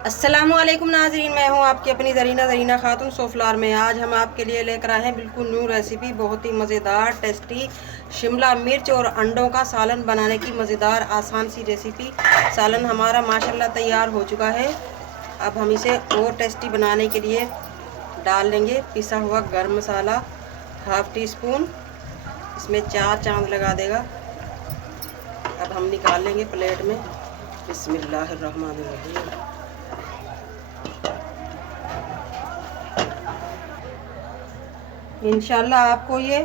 अस्सलामुअलैकुम नाज़रीन, मैं हूं आपकी अपनी ज़रीना खातून सोफलार में। आज हम आपके लिए लेकर आए हैं बिल्कुल न्यू रेसिपी, बहुत ही मज़ेदार टेस्टी शिमला मिर्च और अंडों का सालन बनाने की मज़ेदार आसान सी रेसिपी। सालन हमारा माशाल्लाह तैयार हो चुका है। अब हम इसे और टेस्टी बनाने के लिए डाल लेंगे पिसा हुआ गर्म मसाला हाफ़ टी स्पून। इसमें 4 चांद लगा देगा। अब हम निकाल लेंगे प्लेट में। बिस्मिल्लाहिर्रहमानिर्रहीम। इंशाल्लाह आपको ये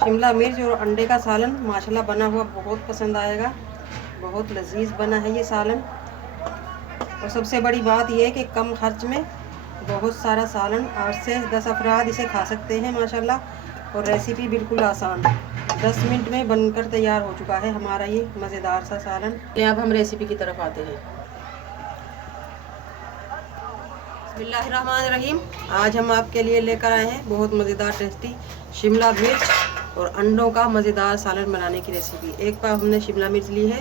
शिमला मिर्च और अंडे का सालन माशाल्लाह बना हुआ बहुत पसंद आएगा। बहुत लजीज बना है ये सालन। और सबसे बड़ी बात यह है कि कम खर्च में बहुत सारा सालन 8 से 10 अफराद इसे खा सकते हैं माशाल्लाह। और रेसिपी बिल्कुल आसान, 10 मिनट में बनकर तैयार हो चुका है हमारा ये मज़ेदार सा सालन। अब हम रेसिपी की तरफ आते हैं। बिस्मिल्लाहिर्रहमानिर्रहीम। आज हम आपके लिए लेकर आए हैं बहुत मज़ेदार टेस्टी शिमला मिर्च और अंडों का मज़ेदार सालन बनाने की रेसिपी। एक पाव हमने शिमला मिर्च ली है।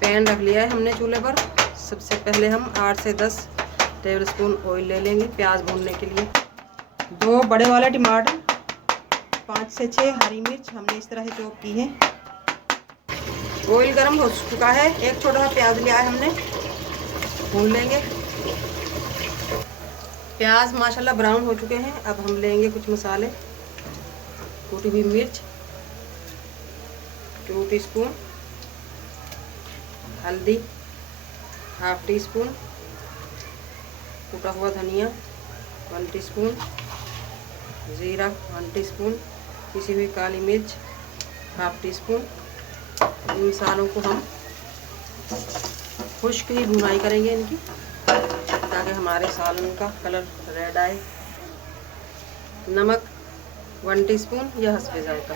पैन रख लिया है हमने चूल्हे पर। सबसे पहले हम 8 से 10 टेबलस्पून ऑयल ले लेंगे प्याज भूनने के लिए। 2 बड़े वाले टमाटर, 5 से 6 हरी मिर्च हमने इस तरह से चॉप की है। ऑयल गर्म हो चुका है। एक छोटा सा प्याज लिया है हमने, भून लेंगे। प्याज माशाल्लाह ब्राउन हो चुके हैं। अब हम लेंगे कुछ मसाले। कूटी हुई मिर्च 2 टीस्पून, हल्दी हाफ टी स्पून, कूटा हुआ धनिया 1 टीस्पून, ज़ीरा 1 टीस्पून, पिसी हुई काली मिर्च हाफ टी स्पून। इन मसालों को हम खुश्क ही भुनाई करेंगे इनकी, ताकि हमारे सालन का कलर रेड आए। नमक 1 टीस्पून या हस्बे जायका।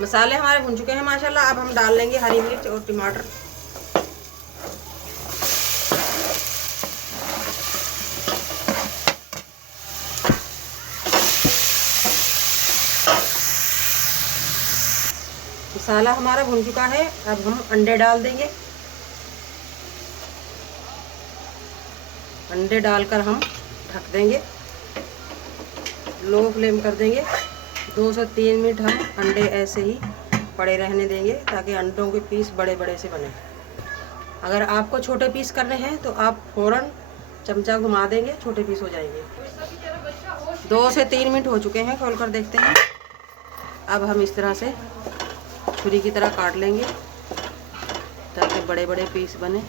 मसाले हमारे भुन चुके हैं माशाल्लाह। अब हम डाल लेंगे हरी मिर्च और टमाटर। मसाला हमारा भुन चुका है। अब हम अंडे डाल देंगे। अंडे डालकर हम ढक देंगे, लो फ्लेम कर देंगे। 2 से 3 मिनट हम अंडे ऐसे ही पड़े रहने देंगे, ताकि अंडों के पीस बड़े बड़े से बने। अगर आपको छोटे पीस करने हैं तो आप फ़ौरन चमचा घुमा देंगे, छोटे पीस हो जाएंगे। 2 से 3 मिनट हो चुके हैं, खोल कर देखते हैं। अब हम इस तरह से छुरी की तरह काट लेंगे, ताकि बड़े बड़े पीस बने।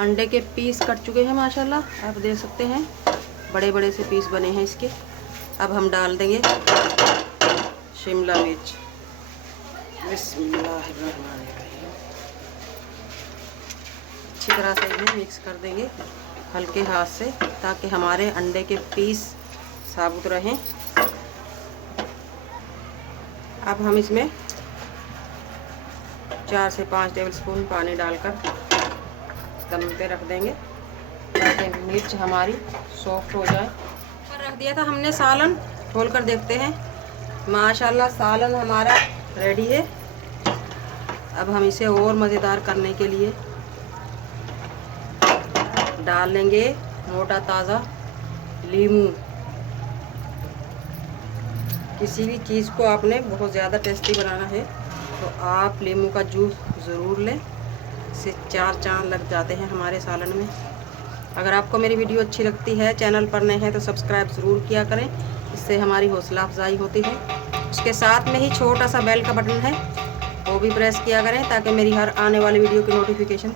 अंडे के पीस कट चुके हैं माशाल्लाह। आप देख सकते हैं बड़े बड़े से पीस बने हैं इसके। अब हम डाल देंगे शिमला मिर्च। बिस्मिल्लाहिर्रहमानिर्रहीम। अच्छी तरह से इन्हें मिक्स कर देंगे हल्के हाथ से, ताकि हमारे अंडे के पीस साबुत रहें। अब हम इसमें 4 से 5 टेबलस्पून पानी डालकर दम पे रख देंगे, ताकि मिर्च हमारी सॉफ्ट हो जाए। पर रख दिया था हमने सालन, खोल कर देखते हैं। माशाल्लाह सालन हमारा रेडी है। अब हम इसे और मज़ेदार करने के लिए डाल लेंगे मोटा ताज़ा लीमू। किसी भी चीज़ को आपने बहुत ज़्यादा टेस्टी बनाना है तो आप लीमू का जूस ज़रूर लें। इससे 4 चांद लग जाते हैं हमारे सालन में। अगर आपको मेरी वीडियो अच्छी लगती है, चैनल पर नए हैं तो सब्सक्राइब ज़रूर किया करें, इससे हमारी हौसला अफजाई होती है। उसके साथ में ही छोटा सा बेल का बटन है, वो भी प्रेस किया करें, ताकि मेरी हर आने वाली वीडियो की नोटिफिकेशन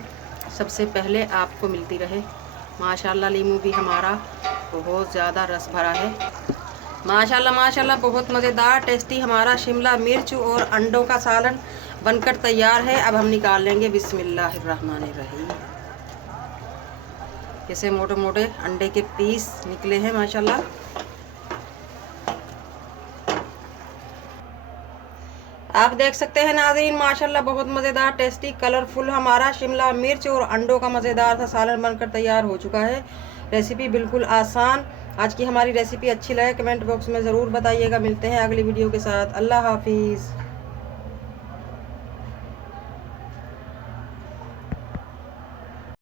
सबसे पहले आपको मिलती रहे। माशाल्लाह लीमू भी हमारा बहुत ज़्यादा रस भरा है। माशाल्लाह माशाल्लाह बहुत मज़ेदार टेस्टी हमारा शिमला मिर्च और अंडों का सालन बनकर तैयार है। अब हम निकाल लेंगे। बिस्मिल्लाहिर्रहमानिर्रहीम। जैसे मोटे मोटे अंडे के पीस निकले हैं माशाल्लाह। आप देख सकते हैं नाज़रीन, माशाल्लाह बहुत मज़ेदार टेस्टी कलरफुल हमारा शिमला मिर्च और अंडों का मज़ेदार सा सालन बनकर तैयार हो चुका है। रेसिपी बिल्कुल आसान आज की हमारी रेसिपी अच्छी लगे कमेंट बॉक्स में ज़रूर बताइएगा। मिलते हैं अगली वीडियो के साथ। अल्लाह हाफिज़।